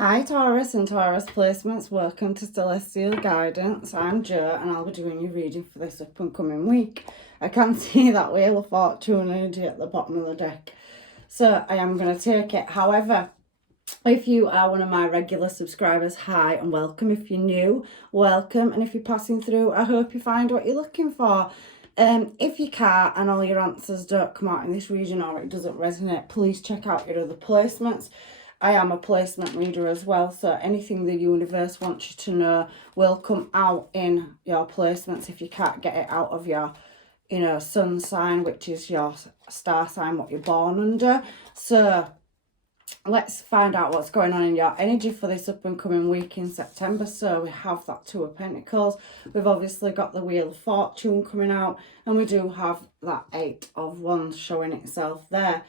Hi Taurus and Taurus placements, welcome to Celestial Guidance. I'm Jo and I'll be doing your reading for this up and coming week. I can see that Wheel of Fortune energy at the bottom of the deck, so I am going to take it. However, if you are one of my regular subscribers, hi and welcome. If you're new, welcome. And if you're passing through, I hope you find what you're looking for. If you can't and all your answers don't come out in this region or it doesn't resonate, please check out your other placements. I am a placement reader as well, so anything the universe wants you to know will come out in your placements if you can't get it out of your, sun sign, which is your star sign, what you're born under. So let's find out what's going on in your energy for this up and coming week in September. So we have that Two of Pentacles. We've obviously got the Wheel of Fortune coming out, and we do have that Eight of Wands showing itself there.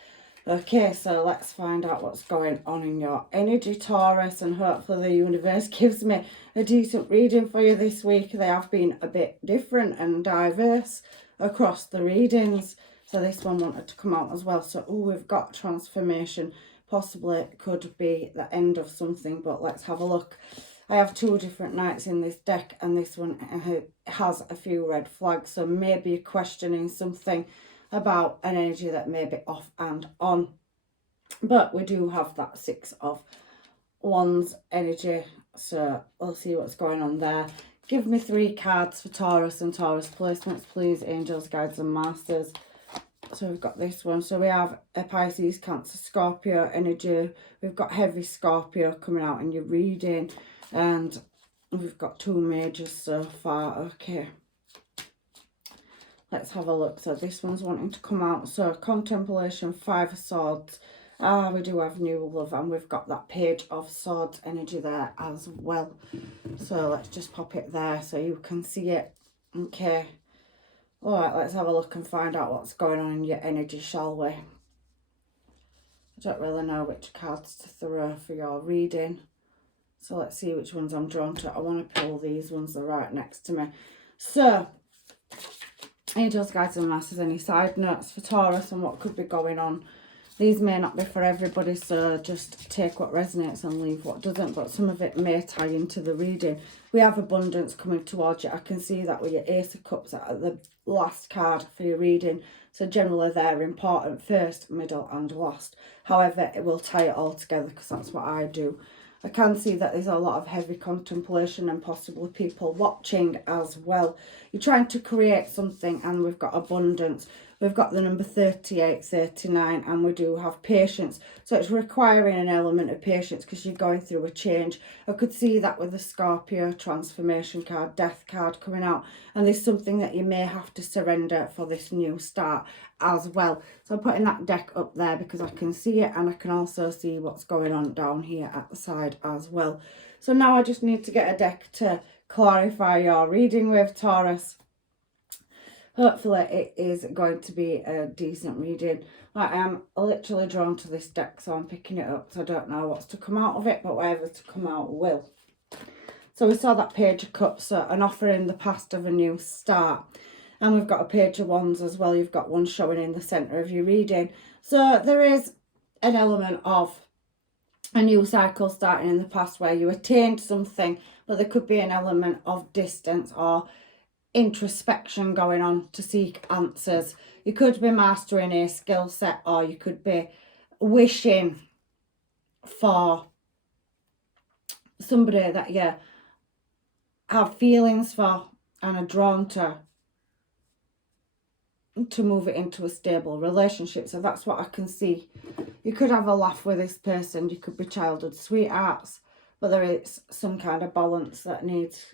Okay, so let's find out what's going on in your energy, Taurus, and hopefully the universe gives me a decent reading for you this week. They have been a bit different and diverse across the readings, so this one wanted to come out as well. So, we've got transformation. Possibly could be the end of something, but let's have a look. I have two different knights in this deck, and this one has a few red flags, so maybe you're questioning something about an energy that may be off and on. But we do have that Six of Wands energy, so we'll see what's going on there. Give me 3 cards for Taurus and Taurus placements, please, angels, guides and masters. So we've got this one. So we have a Pisces, Cancer, Scorpio energy. We've got heavy Scorpio coming out in your reading, and we've got 2 majors so far. Okay, let's have a look. So this one's wanting to come out. So contemplation, 5 of Swords. We do have new love, and we've got that Page of Swords energy there as well. So let's just pop it there so you can see it. Okay. All right, let's have a look and find out what's going on in your energy, shall we? I don't really know which cards to throw for your reading, so let's see which ones I'm drawn to. I want to pull these ones, they're right next to me. So, angels, guides and masters, any side notes for Taurus and what could be going on? These may not be for everybody, so just take what resonates and leave what doesn't, but some of it may tie into the reading. We have abundance coming towards you. I can see that with your Ace of Cups at the last card for your reading. So generally they're important first, middle and last. However, it will tie it all together because that's what I do. I can see that there's a lot of heavy contemplation and possibly people watching as well. You're trying to create something, and we've got abundance. We've got the number 38, 39, and we do have patience. So it's requiring an element of patience because you're going through a change. I could see that with the Scorpio transformation card, death card coming out. And there's something that you may have to surrender for this new start as well. So I'm putting that deck up there because I can see it, and I can also see what's going on down here at the side as well. So now I just need to get a deck to clarify your reading with, Taurus. Hopefully it is going to be a decent reading. I am literally drawn to this deck, so I'm picking it up. So I don't know what's to come out of it, but whatever's to come out will. So we saw that Page of Cups, so an offer in the past of a new start. And we've got a Page of Wands as well. You've got one showing in the centre of your reading. So there is an element of a new cycle starting in the past where you attained something, but there could be an element of distance or introspection going on to seek answers. You could be mastering a skill set, or you could be wishing for somebody that you have feelings for and are drawn to move it into a stable relationship. So that's what I can see. You could have a laugh with this person. You could be childhood sweethearts, but there is some kind of balance that needs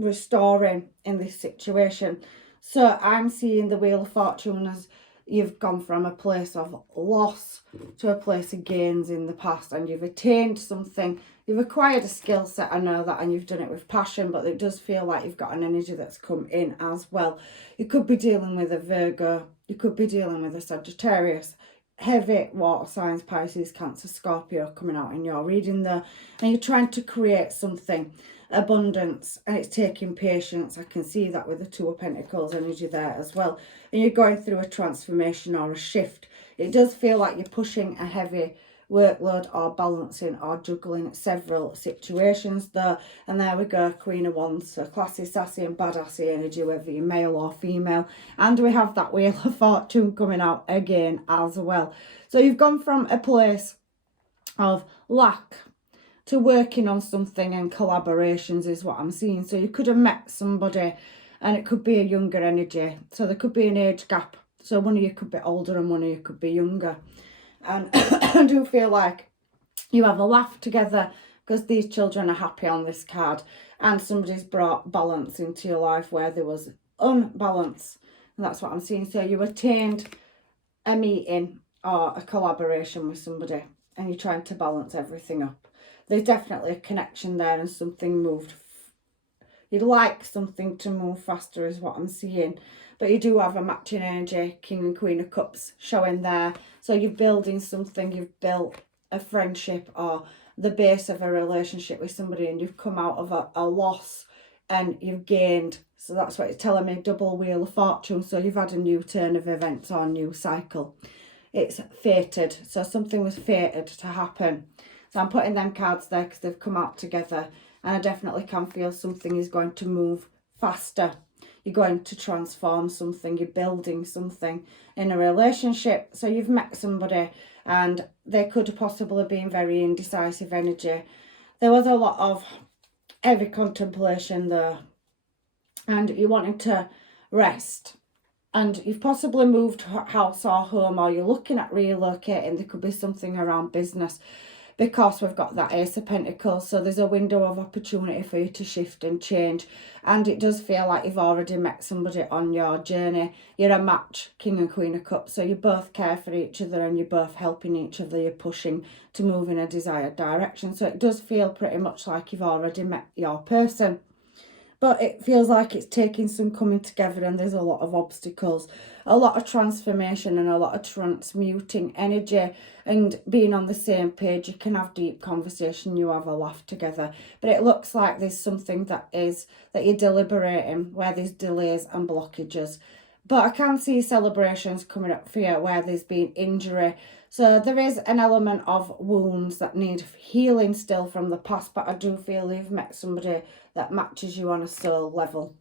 restoring in this situation. So I'm seeing the Wheel of Fortune as you've gone from a place of loss to a place of gains in the past, and you've attained something. You've acquired a skill set, I know that, and you've done it with passion, but it does feel like you've got an energy that's come in as well. You could be dealing with a Virgo, you could be dealing with a Sagittarius, heavy water signs, Pisces, Cancer, Scorpio coming out in your reading there, and you're trying to create something, abundance, and it's taking patience. I can see that with the Two of Pentacles energy there as well, and you're going through a transformation or a shift. It does feel like you're pushing a heavy workload or balancing or juggling several situations there. And there we go, Queen of Wands, so classy, sassy and badassy energy, whether you're male or female. And we have that Wheel of Fortune coming out again as well. So you've gone from a place of lack to working on something, and collaborations is what I'm seeing. So you could have met somebody and it could be a younger energy. So there could be an age gap. So one of you could be older and one of you could be younger. And I do feel like you have a laugh together because these children are happy on this card, and somebody's brought balance into your life where there was unbalance. And that's what I'm seeing. So you attained a meeting or a collaboration with somebody and you're trying to balance everything up. There's definitely a connection there and something moved. You'd like something to move faster is what I'm seeing. But you do have a matching energy, King and Queen of Cups showing there. So you're building something, you've built a friendship or the base of a relationship with somebody, and you've come out of a loss and you've gained. So that's what it's telling me, double Wheel of Fortune. So you've had a new turn of events or a new cycle. It's fated. So something was fated to happen. So I'm putting them cards there because they've come out together, and I definitely can feel something is going to move faster. You're going to transform something. You're building something in a relationship. So you've met somebody and they could have possibly been very indecisive energy. There was a lot of heavy contemplation there, and you wanted to rest. And you've possibly moved house or home, or you're looking at relocating. There could be something around business because we've got that Ace of Pentacles. So there's a window of opportunity for you to shift and change. And it does feel like you've already met somebody on your journey. You're a match, King and Queen of Cups. So you both care for each other and you're both helping each other. You're pushing to move in a desired direction. So it does feel pretty much like you've already met your person. But it feels like it's taking some coming together, and there's a lot of obstacles, a lot of transformation and a lot of transmuting energy and being on the same page. You can have deep conversation, you have a laugh together, but it looks like there's something that you're deliberating where there's delays and blockages. But I can see celebrations coming up for you where there's been injury. So there is an element of wounds that need healing still from the past, but I do feel you've met somebody that matches you on a soul level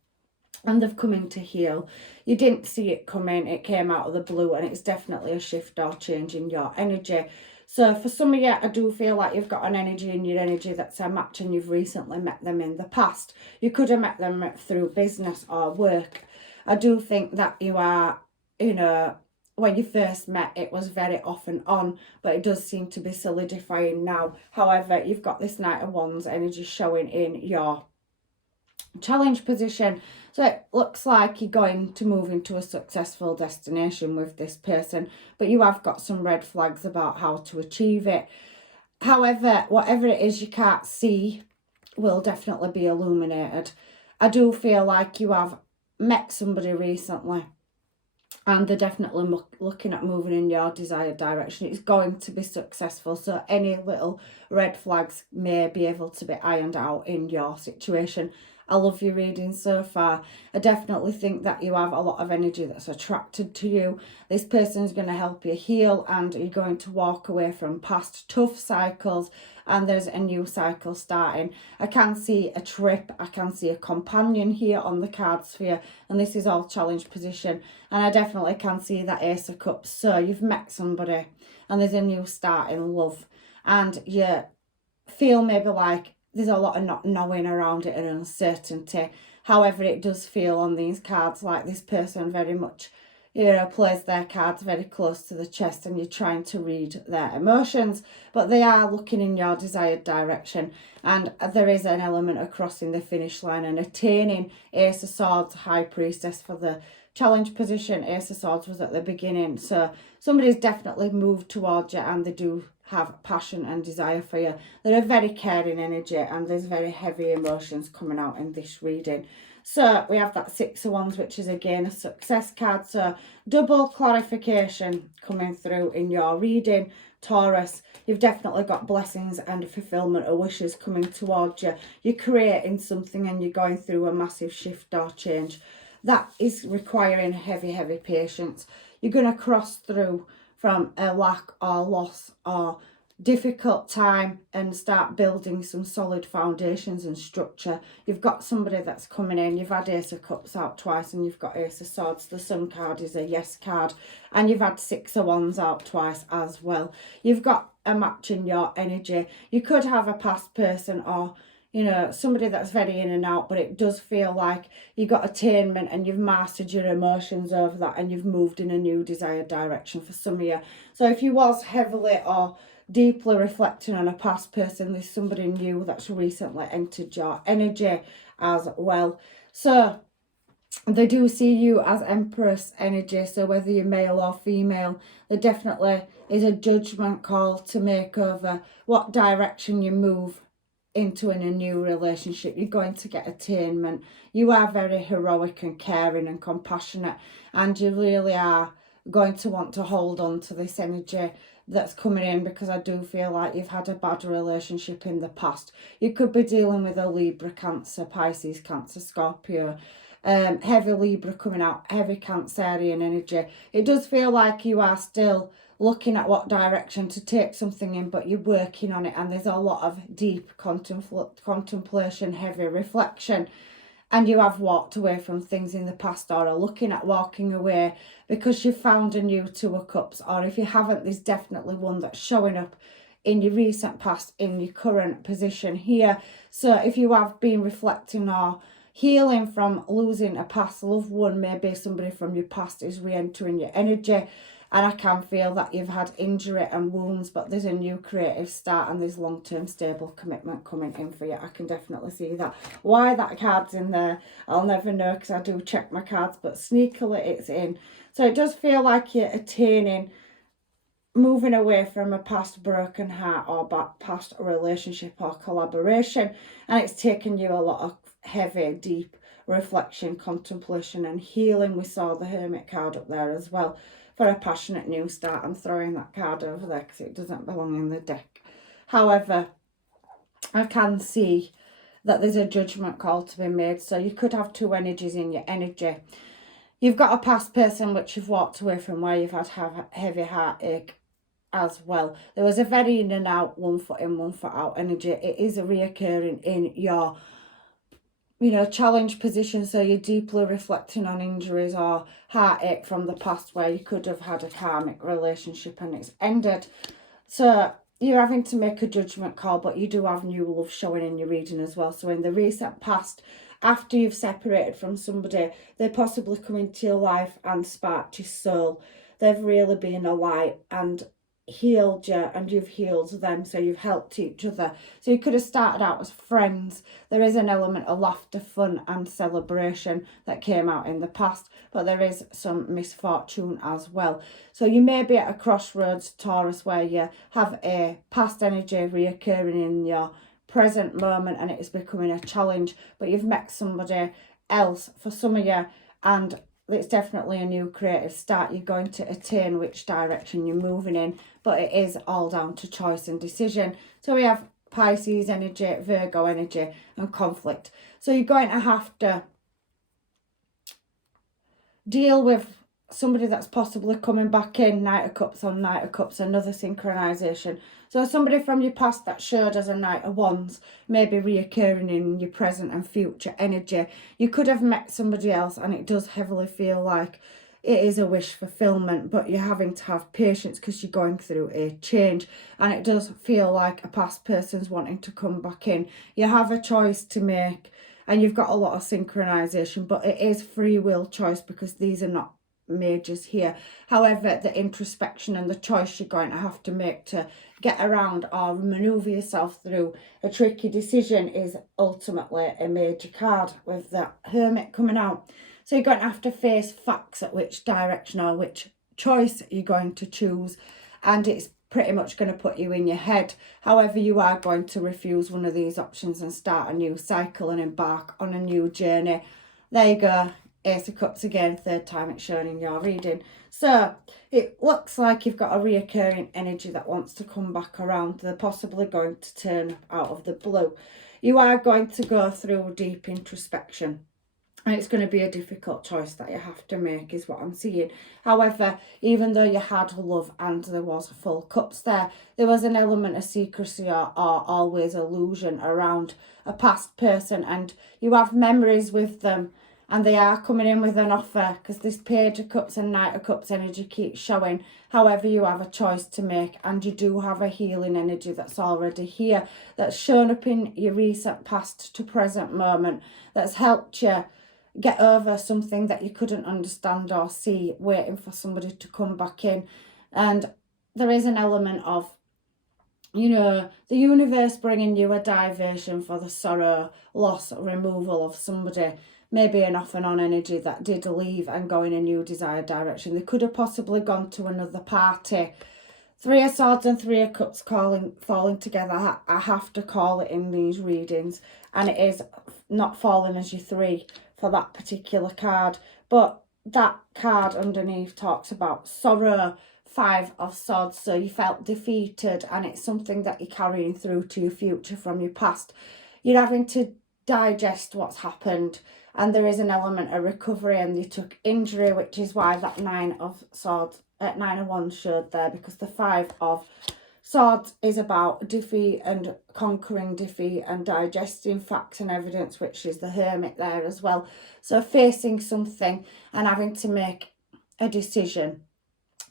and they've come in to heal. You didn't see it coming, it came out of the blue, and it's definitely a shift or change in your energy. So for some of you, I do feel like you've got an energy in your energy that's a match, and you've recently met them in the past. You could have met them through business or work. I do think that you are, when you first met, it was very off and on, but it does seem to be solidifying now. However, you've got this Knight of Wands energy showing in your challenge position. So it looks like you're going to move into a successful destination with this person, but you have got some red flags about how to achieve it. However, whatever it is you can't see will definitely be illuminated. I do feel like you have met somebody recently and they're definitely looking at moving in your desired direction. It's going to be successful. So any little red flags may be able to be ironed out in your situation. I love your reading so far. I definitely think that you have a lot of energy that's attracted to you. This person is going to help you heal, and you're going to walk away from past tough cycles, and there's a new cycle starting. I can see a trip. I can see a companion here on the card sphere, and this is all challenge position. And I definitely can see that Ace of Cups. So you've met somebody and there's a new start in love, and you feel maybe like there's a lot of not knowing around it and uncertainty. However, it does feel on these cards like this person very much, plays their cards very close to the chest, and you're trying to read their emotions, but they are looking in your desired direction. And there is an element of crossing the finish line and attaining Ace of Swords, High Priestess for the challenge position. Ace of Swords was at the beginning. So somebody's definitely moved towards you, and they do have passion and desire for you. They're a very caring energy, and there's very heavy emotions coming out in this reading. So we have that Six of Wands, which is again a success card. So double clarification coming through in your reading, Taurus. You've definitely got blessings and fulfillment of wishes coming towards you. You're creating something and you're going through a massive shift or change. That is requiring heavy, heavy patience. You're going to cross through from a lack or loss or difficult time and start building some solid foundations and structure. You've got somebody that's coming in. You've had Ace of Cups out twice and you've got Ace of Swords. The Sun card is a yes card. And you've had Six of Wands out twice as well. You've got a match in your energy. You could have a past person or, you know, somebody that's very in and out, but it does feel like you got attainment and you've mastered your emotions over that and you've moved in a new desired direction for some of you. So if you was heavily or deeply reflecting on a past person, there's somebody new that's recently entered your energy as well. So they do see you as Empress energy, so whether you're male or female, there definitely is a judgment call to make over what direction you move into in a new relationship. You're going to get attainment. You are very heroic and caring and compassionate, and you really are going to want to hold on to this energy that's coming in, because I do feel like you've had a bad relationship in the past. You could be dealing with a Libra, Cancer, Pisces, Cancer, Scorpio, heavy Libra coming out, heavy Cancerian energy. It does feel like you are still looking at what direction to take something in, but you're working on it, and there's a lot of deep contemplation, heavy reflection, and you have walked away from things in the past or are looking at walking away because you've found a new Two of Cups, or if you haven't, there's definitely one that's showing up in your recent past in your current position here. So if you have been reflecting or healing from losing a past loved one, maybe somebody from your past is re-entering your energy, and I can feel that you've had injury and wounds, but there's a new creative start and there's long-term stable commitment coming in for you. I can definitely see that. Why that card's in there, I'll never know, because I do check my cards, but sneakily it's in. So it does feel like you're attaining, moving away from a past broken heart or past relationship or collaboration, and it's taken you a lot of heavy, deep reflection, contemplation and healing. We saw the Hermit card up there as well for a passionate new start. I'm throwing that card over there because it doesn't belong in the deck. However, I can see that there's a judgment call to be made. So you could have two energies in your energy. You've got a past person which you've walked away from, where you've had heavy heartache as well. There was a very in and out, 1 foot in, 1 foot out energy. It is a reoccurring in your, you know, challenge position. So you're deeply reflecting on injuries or heartache from the past where you could have had a karmic relationship and it's ended. So you're having to make a judgment call, but you do have new love showing in your reading as well. So in the recent past, after you've separated from somebody, they possibly come into your life and sparked your soul. They've really been a light and healed you, and you've healed them, so you've helped each other. So you could have started out as friends. There is an element of laughter, fun and celebration that came out in the past, but there is some misfortune as well. So you may be at a crossroads, Taurus, where you have a past energy reoccurring in your present moment and it is becoming a challenge, but you've met somebody else for some of you, and it's definitely a new creative start. You're going to attain which direction you're moving in, but it is all down to choice and decision. So we have Pisces energy, Virgo energy and conflict. So you're going to have to deal with somebody that's possibly coming back in, Knight of Cups on Knight of Cups, another synchronization. So somebody from your past that showed as a Knight of Wands may be reoccurring in your present and future energy. You could have met somebody else, and it does heavily feel like it is a wish fulfillment, but you're having to have patience because you're going through a change, and it does feel like a past person's wanting to come back in. You have a choice to make, and you've got a lot of synchronization, but it is free will choice because these are not majors here. However, the introspection and the choice you're going to have to make to get around or maneuver yourself through a tricky decision is ultimately a major card with the Hermit coming out. So you're going to have to face facts at which direction or which choice you're going to choose, and it's pretty much going to put you in your head. However, you are going to refuse one of these options and start a new cycle and embark on a new journey. There you go. Ace of Cups again, third time it's shown in your reading. So it looks like you've got a reoccurring energy that wants to come back around. They're possibly going to turn up out of the blue. You are going to go through deep introspection, And it's going to be a difficult choice that you have to make, is what I'm seeing. However, even though you had love and there was full cups there was an element of secrecy or always illusion around a past person. And you have memories with them, and they are coming in with an offer, because this Page of Cups and Knight of Cups energy keeps showing. However, you have a choice to make, and you do have a healing energy that's already here, that's shown up in your recent past to present moment, that's helped you get over something that you couldn't understand or see, waiting for somebody to come back in. And there is an element of, you know, the universe bringing you a diversion for the sorrow, loss, removal of somebody, maybe an off and on energy that did leave and go in a new desired direction. They could have possibly gone to another party. Three of Swords and Three of Cups falling together. I have to call it in these readings, and it is not falling as your three for that particular card. But that card underneath talks about sorrow, Five of Swords. So you felt defeated, and it's something that you're carrying through to your future from your past. You're having to digest what's happened, and there is an element of recovery, and you took injury, which is why that Nine of Wands showed there, because the Five of Swords is about defeat and conquering defeat and digesting facts and evidence, which is the Hermit there as well. So facing something and having to make a decision.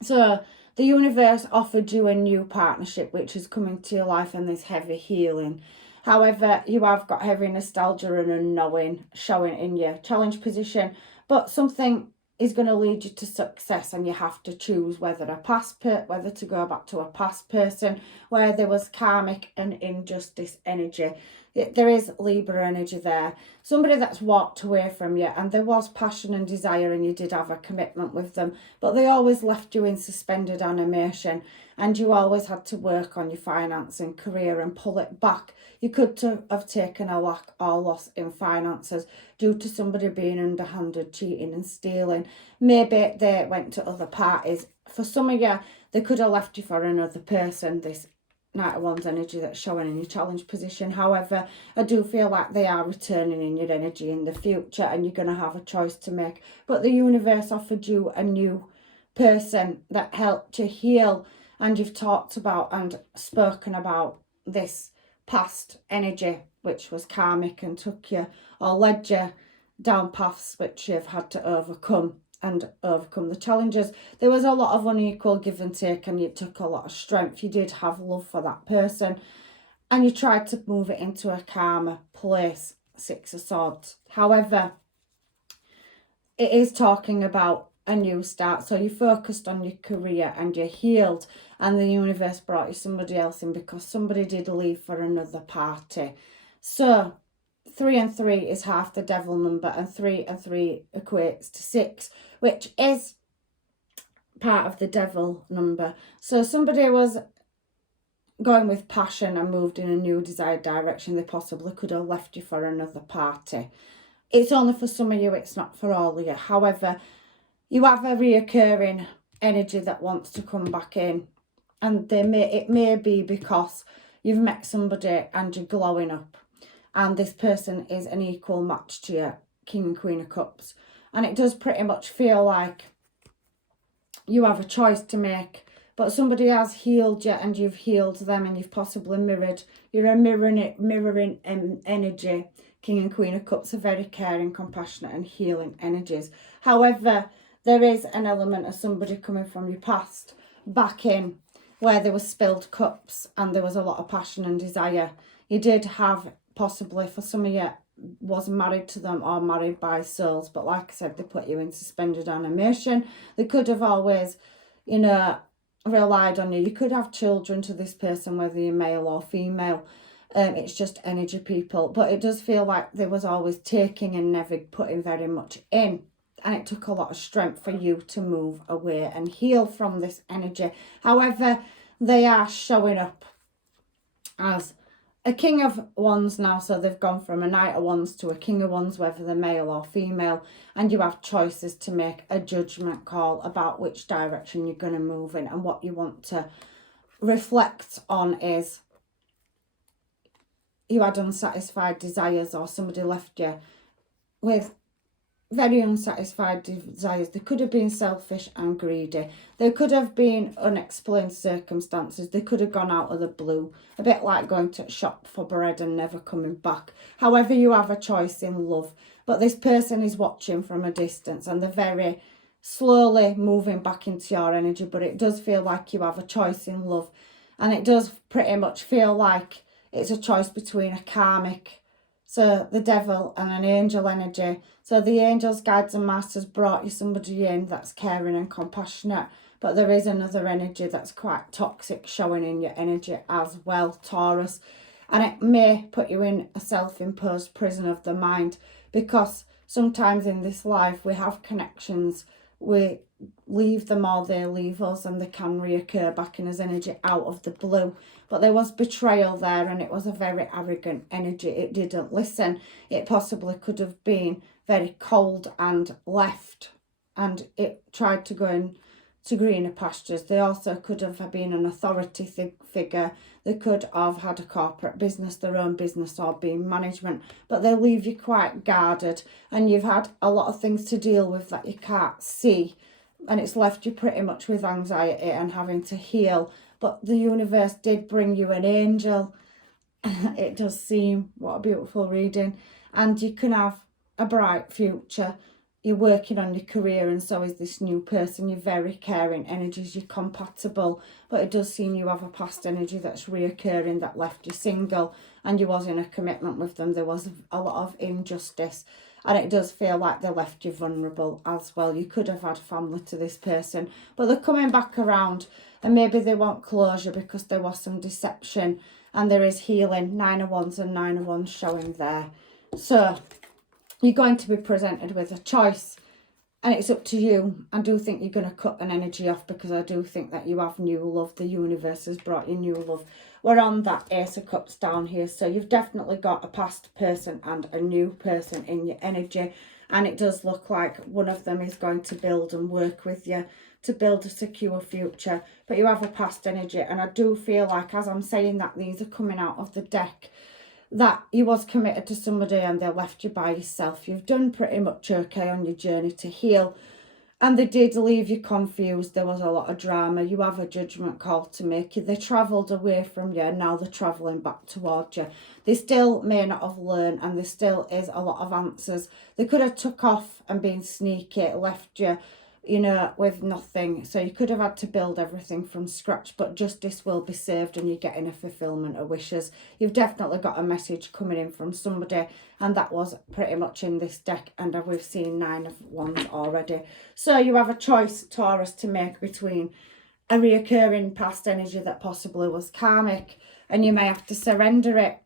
So the universe offered you a new partnership, which is coming to your life, and this heavy healing. However, you have got heavy nostalgia and unknowing showing in your challenge position, but something is going to lead you to success, and you have to choose whether to go back to a past person where there was karmic and injustice energy. There is Libra energy there. Somebody that's walked away from you, and there was passion and desire, and you did have a commitment with them, but they always left you in suspended animation, and you always had to work on your finance and career and pull it back. You could have taken a lack or loss in finances due to somebody being underhanded, cheating and stealing. Maybe they went to other parties. For some of you, they could have left you for another person, this Knight of Wands energy that's showing in your challenge position. However, I do feel like they are returning in your energy in the future, and you're going to have a choice to make. But the universe offered you a new person that helped you heal, and you've talked about and spoken about this past energy, which was karmic and took you or led you down paths which you've had to overcome the challenges. There was a lot of unequal give and take, and it took a lot of strength. You did have love for that person, and you tried to move it into a calmer place, Six of Swords. However, it is talking about a new start. So you focused on your career and you healed, and the universe brought you somebody else in because somebody did leave for another party. So 3 and 3 is half the devil number, and 3 and 3 equates to 6, which is part of the devil number. So somebody was going with passion and moved in a new desired direction. They possibly could have left you for another party. It's only for some of you, it's not for all of you. However, you have a reoccurring energy that wants to come back in, and it may be because you've met somebody and you're glowing up, and this person is an equal match to your King and Queen of Cups, and it does pretty much feel like you have a choice to make, but somebody has healed you and you've healed them, and you've possibly mirrored. You're a mirroring energy. King and Queen of Cups are very caring, compassionate and healing energies. However, there is an element of somebody coming from your past back in, where there was spilled cups and there was a lot of passion and desire. You did have, possibly for some of you, was married to them or married by souls, but like I said, they put you in suspended animation. They could have always, relied on you. You could have children to this person, whether you're male or female. It's just energy, people. But it does feel like there was always taking and never putting very much in. And it took a lot of strength for you to move away and heal from this energy. However, they are showing up as a King of Wands now. So they've gone from a Knight of Wands to a King of Wands, whether they're male or female. And you have choices to make a judgment call about which direction you're going to move in. And what you want to reflect on is you had unsatisfied desires, or somebody left you with very unsatisfied desires. They could have been selfish and greedy. There could have been unexplained circumstances. They could have gone out of the blue, a bit like going to a shop for bread and never coming back. However, you have a choice in love, but this person is watching from a distance and they're very slowly moving back into your energy, but it does feel like you have a choice in love, and it does pretty much feel like it's a choice between a karmic, so the devil, and an angel energy. So the angels, guides and masters brought you somebody in that's caring and compassionate, but there is another energy that's quite toxic showing in your energy as well, Taurus. And it may put you in a self-imposed prison of the mind, because sometimes in this life we have connections, we leave them or they leave us, and they can reoccur back in as energy out of the blue. But there was betrayal there, and it was a very arrogant energy. It didn't listen. It possibly could have been very cold and left, and it tried to go into greener pastures. They also could have been an authority figure. They could have had a corporate business, their own business, or been management, but they leave you quite guarded, and you've had a lot of things to deal with that you can't see, and it's left you pretty much with anxiety and having to heal. But the universe did bring you an angel. It does seem, what a beautiful reading. And you can have a bright future. You're working on your career, and so is this new person. You're very caring energies, you're compatible, but it does seem you have a past energy that's reoccurring that left you single, and you was in a commitment with them. There was a lot of injustice, and it does feel like they left you vulnerable as well. You could have had family to this person, but they're coming back around, and maybe they want closure because there was some deception, and there is healing. 9 of Wands and 9 of Wands showing there. So you're going to be presented with a choice, and it's up to you. I do think you're going to cut an energy off, because I do think that you have new love. The universe has brought you new love. We're on that Ace of Cups down here, so you've definitely got a past person and a new person in your energy, and it does look like one of them is going to build and work with you to build a secure future, but you have a past energy. And I do feel like, as I'm saying that, these are coming out of the deck, that you was committed to somebody and they left you by yourself. You've done pretty much okay on your journey to heal, and they did leave you confused. There was a lot of drama. You have a judgment call to make. They travelled away from you, and now they're travelling back towards you. They still may not have learned, and there still is a lot of answers. They could have took off and been sneaky, left you, you know, with nothing. So you could have had to build everything from scratch, but justice will be served, and you're getting a fulfillment of wishes. You've definitely got a message coming in from somebody, and that was pretty much in this deck, and we've seen 9 of Wands already. So you have a choice, Taurus, to make between a reoccurring past energy that possibly was karmic, and you may have to surrender it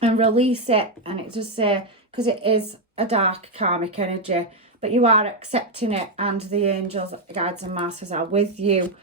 and release it. And it does say, because it is a dark karmic energy, but you are accepting it, and the angels, guides and masters are with you.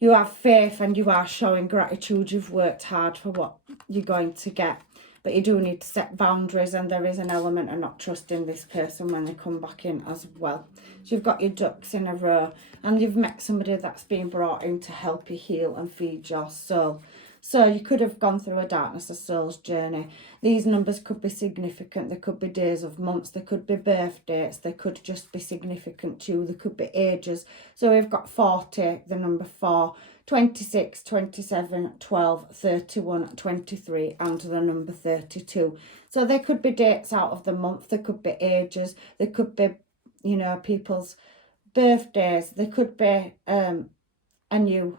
You have faith, and you are showing gratitude. You've worked hard for what you're going to get, but you do need to set boundaries, and there is an element of not trusting this person when they come back in as well. So you've got your ducks in a row, and you've met somebody that's been brought in to help you heal and feed your soul. So you could have gone through a darkness of soul's journey. These numbers could be significant. They could be days of months. They could be birth dates. They could just be significant too. They could be ages. So we've got 40, the number 4, 26, 27, 12, 31, 23, and the number 32. So there could be dates out of the month. There could be ages. There could be, you know, people's birthdays. There could be a new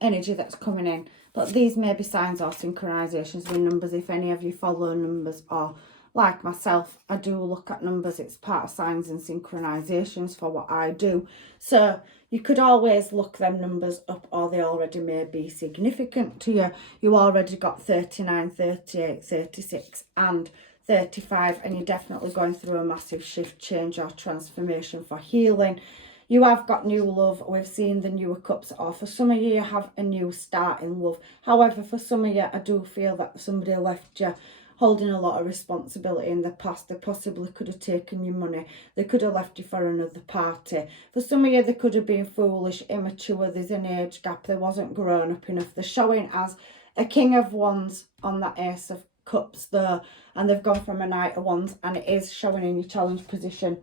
energy that's coming in, but these may be signs or synchronizations with numbers. If any of you follow numbers, or like myself, I do look at numbers. It's part of signs and synchronizations for what I do. So you could always look them numbers up, or they already may be significant to you. You already got 39, 38, 36 and 35, and you're definitely going through a massive shift, change or transformation for healing. You have got new love. We've seen the newer cups, or for some of you, you have a new start in love. However, for some of you, I do feel that somebody left you holding a lot of responsibility in the past. They possibly could have taken your money. They could have left you for another party. For some of you, they could have been foolish, immature. There's an age gap. They wasn't grown up enough. They're showing as a King of Wands on that Ace of Cups there, and they've gone from a Knight of Wands, and it is showing in your challenge position.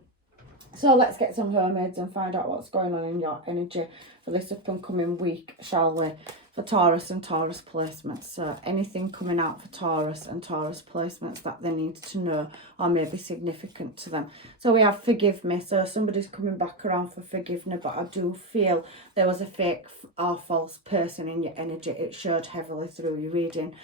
So let's get some Mermaids and find out what's going on in your energy for this up and coming week, shall we? For Taurus and Taurus placements. So anything coming out for Taurus and Taurus placements that they need to know or may be significant to them. So we have forgive me. So somebody's coming back around for forgiveness, but I do feel there was a fake or false person in your energy. It showed heavily through your reading.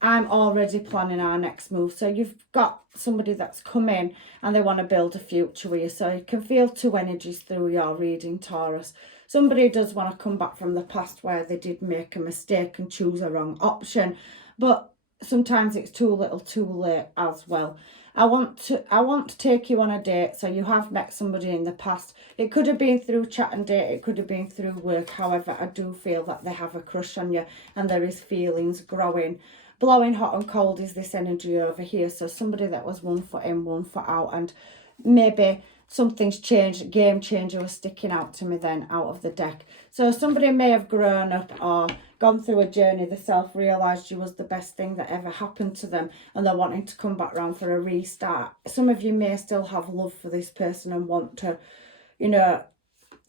I'm already planning our next move. So you've got somebody that's come in and they want to build a future with you. So you can feel two energies through your reading, Taurus. Somebody does want to come back from the past where they did make a mistake and choose a wrong option. But sometimes it's too little too late as well. I want to take you on a date. So you have met somebody in the past. It could have been through chat and date. It could have been through work. However, I do feel that they have a crush on you and there is feelings growing. Blowing hot and cold is this energy over here. So somebody that was 1 foot in, 1 foot out, and maybe something's changed. Game changer was sticking out to me then out of the deck. So somebody may have grown up or gone through a journey. They realised you was the best thing that ever happened to them, and they're wanting to come back round for a restart. Some of you may still have love for this person and want to, you know,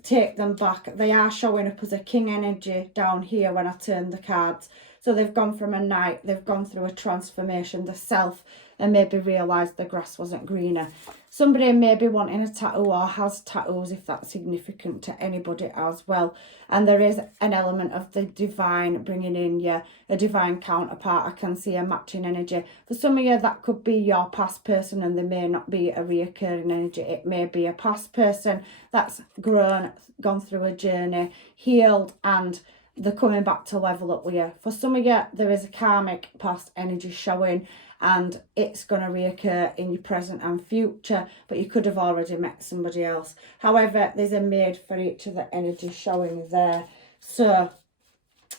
take them back. They are showing up as a king energy down here when I turn the cards. So they've gone from a knight, they've gone through a transformation, the self, and maybe realised the grass wasn't greener. Somebody may be wanting a tattoo or has tattoos, if that's significant to anybody as well. And there is an element of the divine bringing in you, a divine counterpart. I can see a matching energy. For some of you, that could be your past person, and there may not be a reoccurring energy. It may be a past person that's grown, gone through a journey, healed, and they're coming back to level up with you. For some of you, there is a karmic past energy showing, and it's going to reoccur in your present and future, but you could have already met somebody else. However, there's a maid for each of the energies showing there. So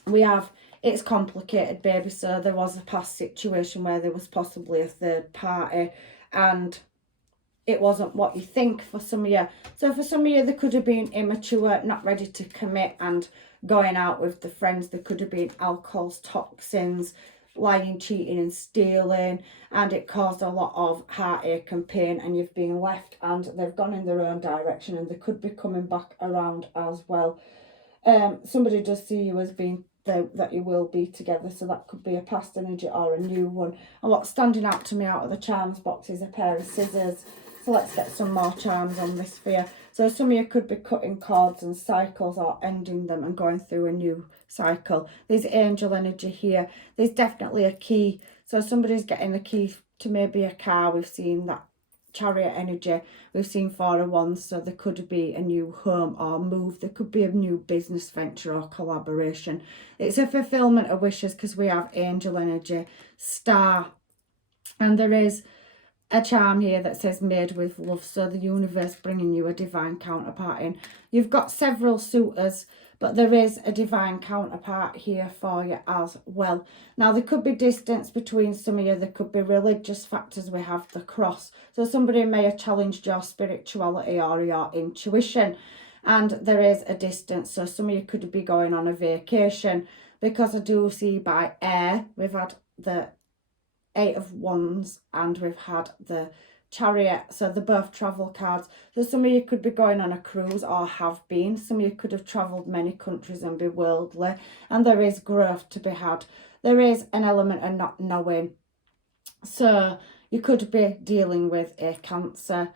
we have, it's complicated, baby. So there was a past situation where there was possibly a third party, and it wasn't what you think for some of you. So for some of you, they could have been immature, not ready to commit, and going out with the friends. There could have been alcohols, toxins, lying, cheating and stealing, and it caused a lot of heartache and pain, and you've been left and they've gone in their own direction, and they could be coming back around as well. Somebody does see you as being that you will be together, so that could be a past energy or a new one. And what's standing out to me out of the charms box is a pair of scissors. So let's get some more charms on this for you. So some of you could be cutting cords and cycles or ending them and going through a new cycle. There's angel energy here. There's definitely a key. So somebody's getting a key to maybe a car. We've seen that chariot energy. We've seen 4 of Wands. So there could be a new home or move. There could be a new business venture or collaboration. It's a fulfillment of wishes because we have angel energy, star, and there is a charm here that says made with love. So the universe bringing you a divine counterpart in. You've got several suitors, but there is a divine counterpart here for you as well. Now there could be distance between some of you. There could be religious factors. We have the cross. So somebody may have challenged your spirituality or your intuition, and there is a distance. So some of you could be going on a vacation, because I do see by air, we've had the 8 of Wands and we've had the Chariot. So they're both travel cards. So some of you could be going on a cruise or have been. Some of you could have travelled many countries and be worldly. And there is growth to be had. There is an element of not knowing. So you could be dealing with a Cancer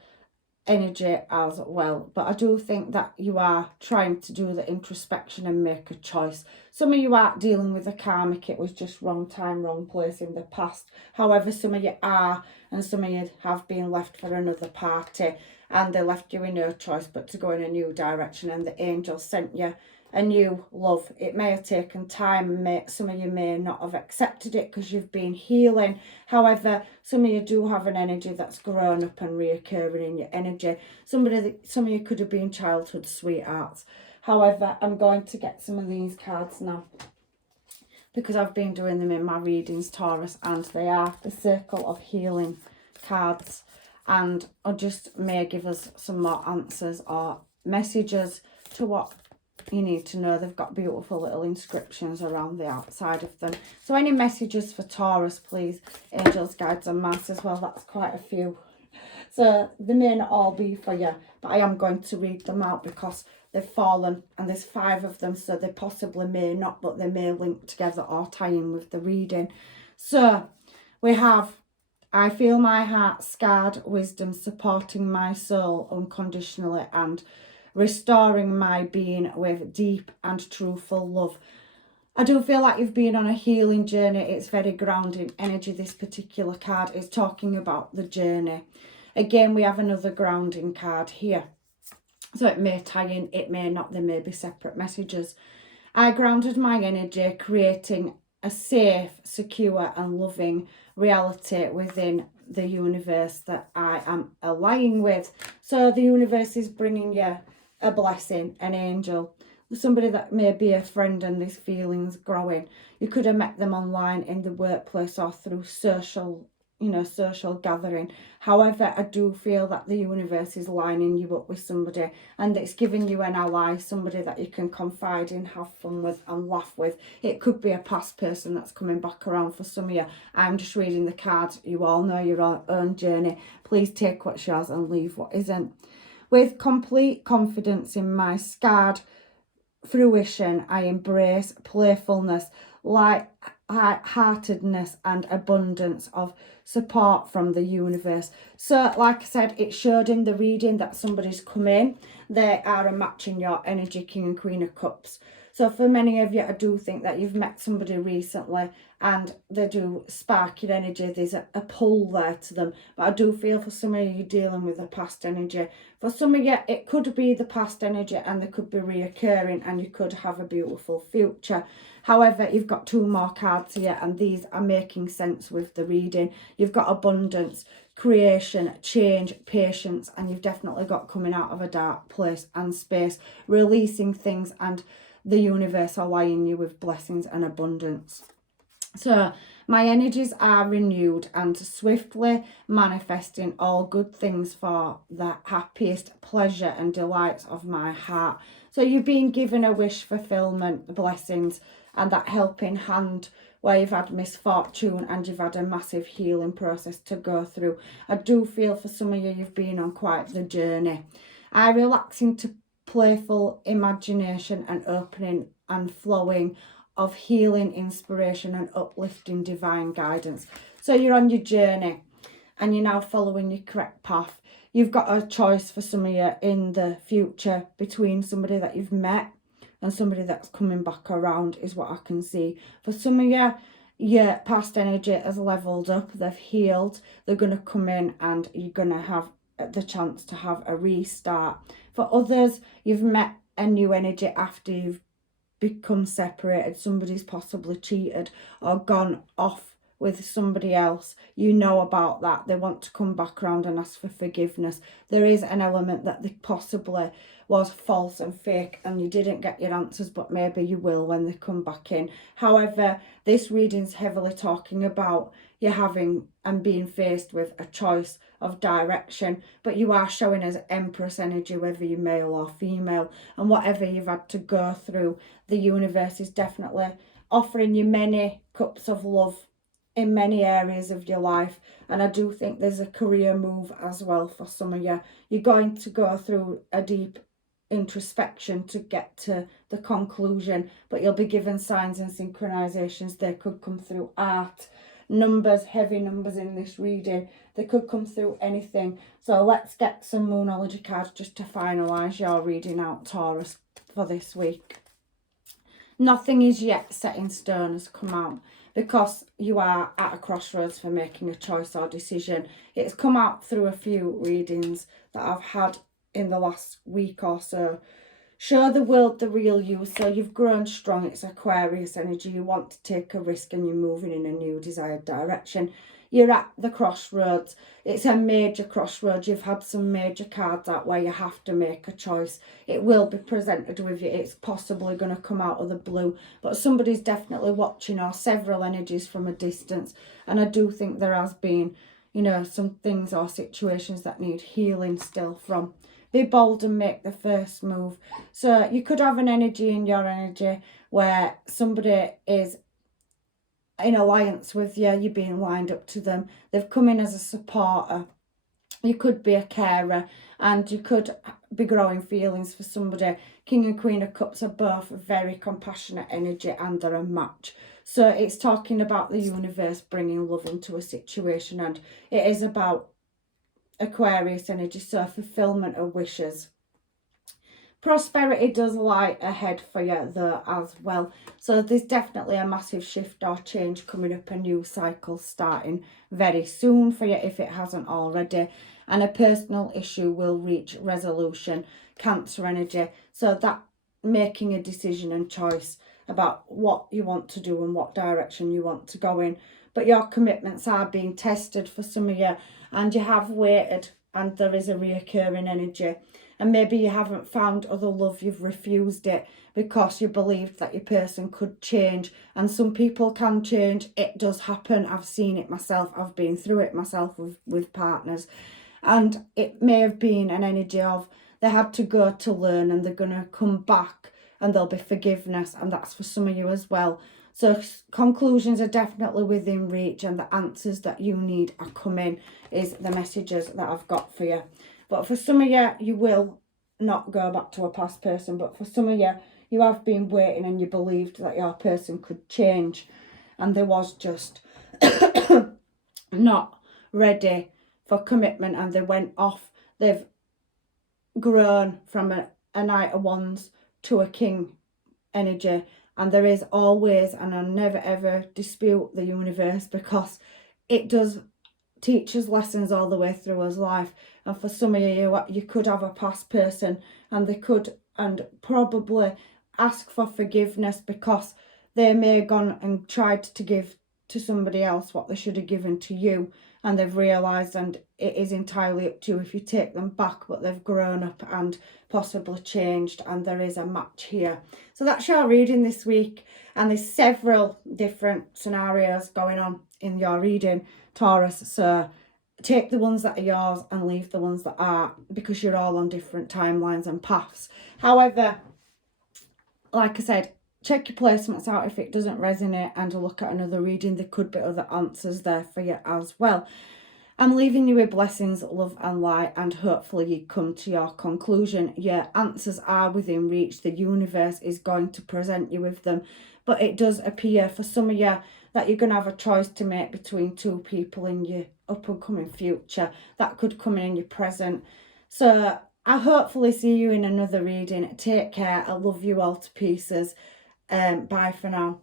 energy as well. But I do think that you are trying to do the introspection and make a choice. Some of you are dealing with a karmic. It was just wrong time, wrong place in the past. However, some of you are, and some of you have been left for another party, and they left you in no choice but to go in a new direction, and the angel sent you a new love. It may have taken time. Some of you may not have accepted it because you've been healing. However, some of you do have an energy that's grown up and reoccurring in your energy. Some of you could have been childhood sweethearts. However, I'm going to get some of these cards now, because I've been doing them in my readings, Taurus, and they are the Circle of Healing cards, and I just may give us some more answers or messages to what you need to know they've got beautiful little inscriptions around the outside of them. So any messages for Taurus, please, angels, guides and masters? Well, that's quite a few. So they may not all be for you, but I am going to read them out because they've fallen and there's 5 of them, so they possibly may not, but they may link together or tie in with the reading. So we have, I feel my heart scarred, wisdom supporting my soul unconditionally and restoring my being with deep and truthful love. I do feel like you've been on a healing journey. It's very grounding energy, this particular card. It's talking about the journey. Again, we have another grounding card here. So it may tie in, it may not, there may be separate messages. I grounded my energy, creating a safe, secure and loving reality within the universe that I am aligning with. So the universe is bringing you a blessing, an angel, somebody that may be a friend, and this feeling's growing. You could have met them online, in the workplace or through social, social gathering. However, I do feel that the universe is lining you up with somebody and it's giving you an ally, somebody that you can confide in, have fun with and laugh with. It could be a past person that's coming back around for some of you. I'm just reading the cards. You all know your own journey. Please take what's yours and leave what isn't. With complete confidence in my scarred fruition, I embrace playfulness, light-heartedness and abundance of support from the universe. So like I said, it showed in the reading that somebody's come in. They are matching your energy, King and Queen of Cups. So for many of you, I do think that you've met somebody recently and they do spark your energy. There's a pull there to them. But I do feel for some of you, you're dealing with a past energy. For some of you, it could be the past energy and they could be reoccurring and you could have a beautiful future. However, you've got 2 more cards here and these are making sense with the reading. You've got abundance, creation, change, patience, and you've definitely got coming out of a dark place and space, releasing things, and the universe aligning you with blessings and abundance. So my energies are renewed and swiftly manifesting all good things for the happiest pleasure and delights of my heart. So you've been given a wish fulfillment, blessings, and that helping hand where you've had misfortune and you've had a massive healing process to go through. I do feel for some of you, you've been on quite the journey. I relax into playful imagination and opening and flowing of healing, inspiration and uplifting divine guidance. So you're on your journey and you're now following your correct path. You've got a choice for some of you in the future between somebody that you've met and somebody that's coming back around, is what I can see. For some of you, your past energy has leveled up, they've healed, they're going to come in and you're going to have the chance to have a restart. For others, you've met a new energy after you've become separated. Somebody's possibly cheated or gone off with somebody else. You know about that. They want to come back around and ask for forgiveness. There is an element that they possibly was false and fake and you didn't get your answers, but maybe you will when they come back in. However, this reading's heavily talking about you having and being faced with a choice of direction, but you are showing as Empress energy, whether you're male or female, and whatever you've had to go through, the universe is definitely offering you many cups of love in many areas of your life. And I do think there's a career move as well for some of you. You're going to go through a deep introspection to get to the conclusion, but you'll be given signs and synchronizations. They could come through art, numbers, heavy numbers in this reading. They could come through anything. So let's get some Moonology cards just to finalise your reading out, Taurus, for this week. Nothing is yet set in stone has come out, because you are at a crossroads for making a choice or decision. It's come out through a few readings that I've had in the last week or so. Show the world the real you. So you've grown strong. It's Aquarius energy. You want to take a risk and you're moving in a new desired direction. You're at the crossroads. It's a major crossroads. You've had some major cards out where you have to make a choice. It will be presented with you. It's possibly going to come out of the blue, but somebody's definitely watching, or several energies from a distance. And I do think there has been, some things or situations that need healing still from be bold and make the first move. So you could have an energy in your energy where somebody is in alliance with you, you're being lined up to them, they've come in as a supporter. You could be a carer, and you could be growing feelings for somebody. King and Queen of Cups are both very compassionate energy, and they're a match. So it's talking about the universe bringing love into a situation, and it is about Aquarius energy, so fulfillment of wishes. Prosperity does lie ahead for you though as well. So there's definitely a massive shift or change coming up, a new cycle starting very soon for you if it hasn't already. And a personal issue will reach resolution. Cancer energy. So that making a decision and choice about what you want to do and what direction you want to go in. But your commitments are being tested for some of you, and you have waited, and there is a reoccurring energy. And maybe you haven't found other love, you've refused it because you believed that your person could change. And some people can change. It does happen. I've seen it myself. I've been through it myself with partners. And it may have been an energy of they had to go to learn, and they're going to come back, and there'll be forgiveness. And that's for some of you as well. So conclusions are definitely within reach, and the answers that you need are coming, is the messages that I've got for you. But for some of you, you will not go back to a past person. But for some of you, you have been waiting and you believed that your person could change. And they was just not ready for commitment, and they went off. They've grown from a Knight of Wands to a King energy. And there is always, and I never ever dispute the universe, because it does teach us lessons all the way through us life. And for some of you could have a past person, and they could and probably ask for forgiveness because they may have gone and tried to give to somebody else what they should have given to you, and they've realised, and it is entirely up to you if you take them back, but they've grown up and possibly changed, and there is a match here. So that's your reading this week, and there's several different scenarios going on in your reading, Taurus. So take the ones that are yours and leave the ones that aren't, because you're all on different timelines and paths. However, like I said, check your placements out if it doesn't resonate, and look at another reading. There could be other answers there for you as well. I'm leaving you with blessings, love and light, and hopefully you come to your conclusion. Your answers are within reach. The universe is going to present you with them. But it does appear for some of you that you're going to have a choice to make between two people in your up and coming future. That could come in your present. So I hopefully see you in another reading. Take care. I love you all to pieces. Bye for now.